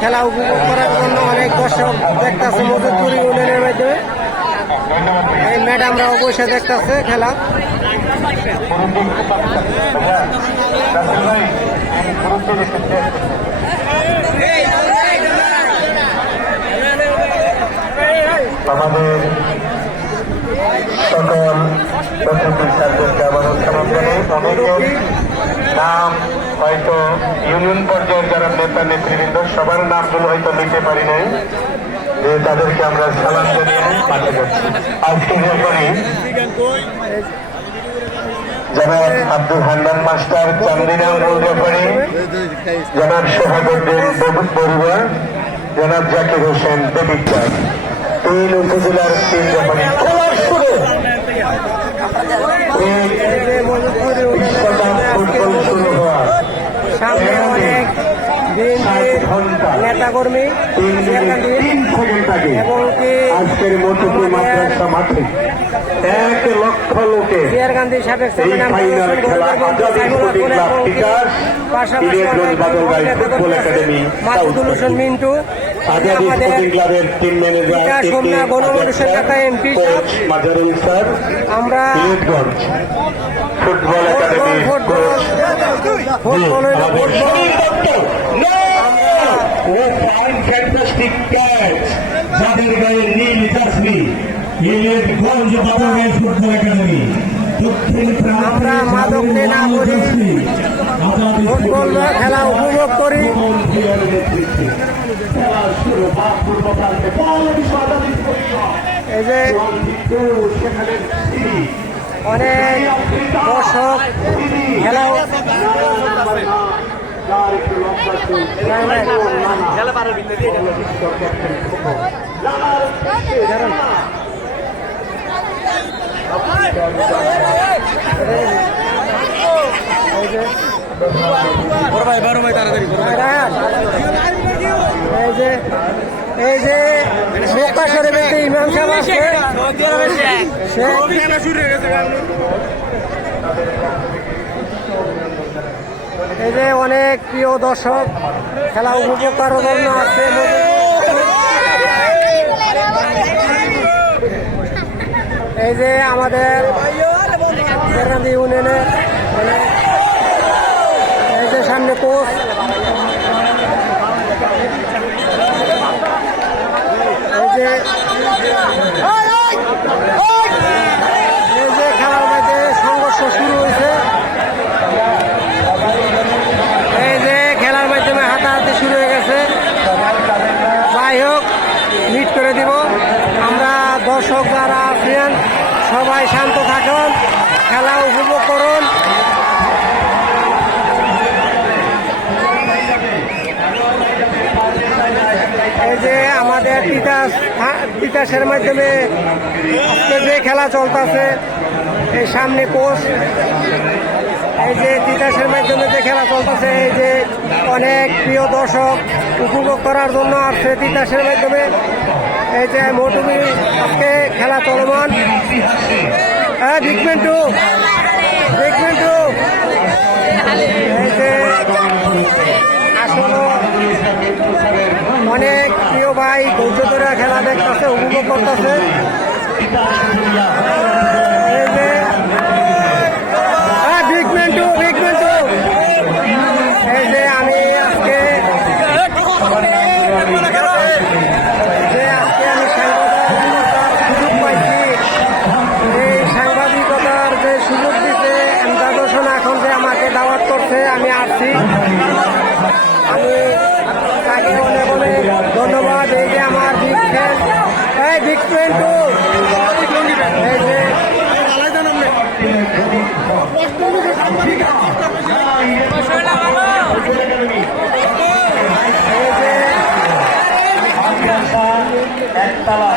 খেলা উপভোগ করার জন্য অনেক দর্শক দেখতেছে মজুদপুর ইউনিয়নের মাধ্যমে। এই ম্যাডামরাও বসে দেখতেছে খেলা। আমাদের সকল প্রতিষ্ঠানদেরকে আবার উত্থাপন করে অনেকের নাম হয়তো ইউনিয়ন পর্যায়ের যারা নেতা নেতৃবৃন্দ সবার নামগুলো হয়তো লিখতে পারি নাই, যে তাদেরকে আমরা সালাম জানিয়ে পাঠিয়ে যাচ্ছি। আজকে করি জনাব আব্দুল হান্নান মাস্টার চান্দিনা মূল রেফারি, জনাব সোহাবুদ্দিন বড়ুয়া, জনাব জাকির হোসেন দেবিকার, 3 উপজেলার 3 রেফারি। ফুটবল শুরু হওয়া সামনে অনেক নেতাকর্মী আজকের মধুপুর মাদ্রাসা মাঠে 1 লক্ষ লোকে গান্ধী সাবেক ফাইনাল খেলা আজাদি স্পোর্টিং ক্লাব বিকাশ football academy Mintu Azadi sporting ক্লাবের টিম ম্যানেজার মাজারুল স্যার, আমরা ফুটবল একাডেমির কোচ ফ্যান্টাস্টিক ক্যাচ, যাদের গায়ে নীল জাসমি, ফুটবল একাডেমি আমরা মাদক না করি, ফুটবল খেলা উপভোগ করি। এই যে অনেক দর্শক খেলা এই যে মক্কা শরীফের ইমাম সাহেব আছে, এই যে অনেক প্রিয় দর্শক খেলা উপভোগ করার জন্য আছে। এই যে আমাদের ইউনিয়নের এই যে সামনে কোচ, এই যে খেলার মধ্যে সংঘর্ষ শুরু হয়েছে। এই যে খেলার মাধ্যমে হাতাহাতি শুরু হয়ে গেছে। যাই হোক, মিট করে দিব। আমরা দর্শক যারা আছেন সবাই শান্ত থাকুন, খেলা উপভোগ করুন। এই যে আমাদের তিতাসের মাধ্যমে আজকে যে খেলা চলতেছে, এই সামনে কোচ, এই যে তিতাসের মাধ্যমে যে খেলা চলতেছে, এই যে অনেক প্রিয় দর্শক উপভোগ করার জন্য আসছে তিতাসের মাধ্যমে। এই যে মোটুমি আজকে খেলা চলমান। হ্যাঁ, বিগমেন্টু এই যে আসলে অনেক প্রিয় ভাই ধৈর্য ধরে খেলা দেখতেছে, উপভোগ করতেছে। এই যে বিগমেন্টু এই যে আমি আজকে সুযোগ পাইছি, এই সাংবাদিকতার যে সুযোগ দিতে এমদাদ হোসেন এখন যে আমাকে দাওয়াত করছে, আমি আসছি। আমি তাকে অনেক অনেক ধন্যবাদ। এই যে আমার বিগ ফ্যান, এই বিগ ফ্যান টু, এই যে একতলা